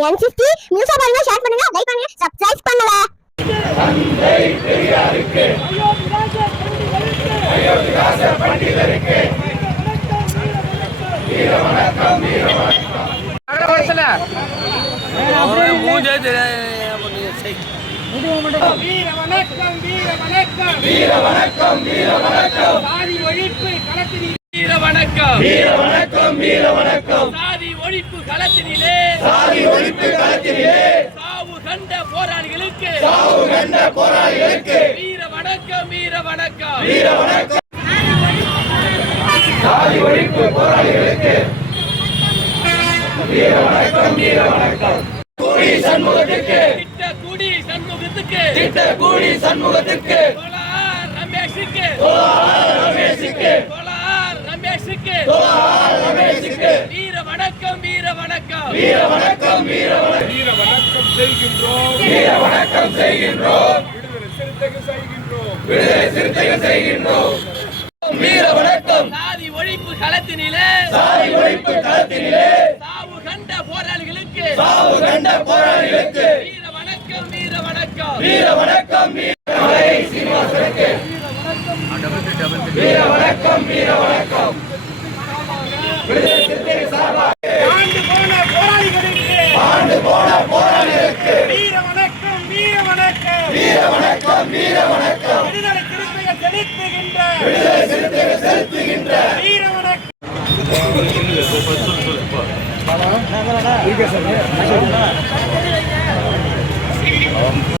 N50 news பாருங்க, share பண்ணுங்க, like பண்ணுங்க, சப்ஸ்கிரைப் பண்ணுங்க. தந்தை பெரியாருக்கு, அயோத்திதாச பண்டிதருக்கு வீர வணக்கம், வீர வணக்கம். மூஞ்சே வீர வணக்கம், வீர வணக்கம், வீர வணக்கம், வீர வணக்கம். சாதி ஒழிப்பு களத்தினிலே, வீர வணக்கம், வீர வணக்கம், வீர வணக்கம். சாதி ஒழிப்பு களத்தினிலே, சாதி ஒழிப்பு களத்தினிலே சாவு கண்ட போராளிகளுக்கு, சாவு கண்ட போராளிகளுக்கு வீர வணக்கம், வீர வணக்கம், வீர வணக்கம். சாதி ஒழிப்பு போராளிகளுக்கு வீர வணக்கம், வீர வணக்கம். கூடி சண்முகத்திற்கு, திட்டக்கூடி சண்முகத்திற்கு, திட்டக்கூடி சண்முகத்திற்கு, ரமேஷுக்கு, ரமேஷுக்கு, ரமேஷுக்கு, ரமேஷுக்கு வீர வணக்கம், வீர வணக்கம், வீர வணக்கம், வீர வணக்கம். வீர வணக்கம் செய்கின்றோம், வீர வணக்கம் செய்கின்றோம், விடுதலை சிறுத்தைகள் செய்கின்றோம், விடுதலை சிறுத்தைகள் செய்கின்றோம். வீர வணக்கம். சாதி ஒழிப்பு களத்தினிலே, சாதி ஒழிப்பு களத்தினிலே சாவு கண்ட போராளிகளுக்கு, சாவு கண்ட போராளிகளுக்கு வீர வணக்கம், வீர வணக்கம், வீர வணக்கம். சீனிவாசனுக்கு வீர வணக்கம், வீர வணக்கம். விடுதலை சிறுத்தைகள் சார்பாக ஆண்டு போன போராளிகளுக்கு, ஆண்டு போன போராளிகளுக்கு வீர வணக்கம், வீர வணக்கம், வீர வணக்கம், வீர வணக்கம். விடுதலை சிறுத்தைகள் செலுத்துகின்ற, விடுதலை சிறுத்தைகள் செலுத்துகின்ற வீர வணக்கம்.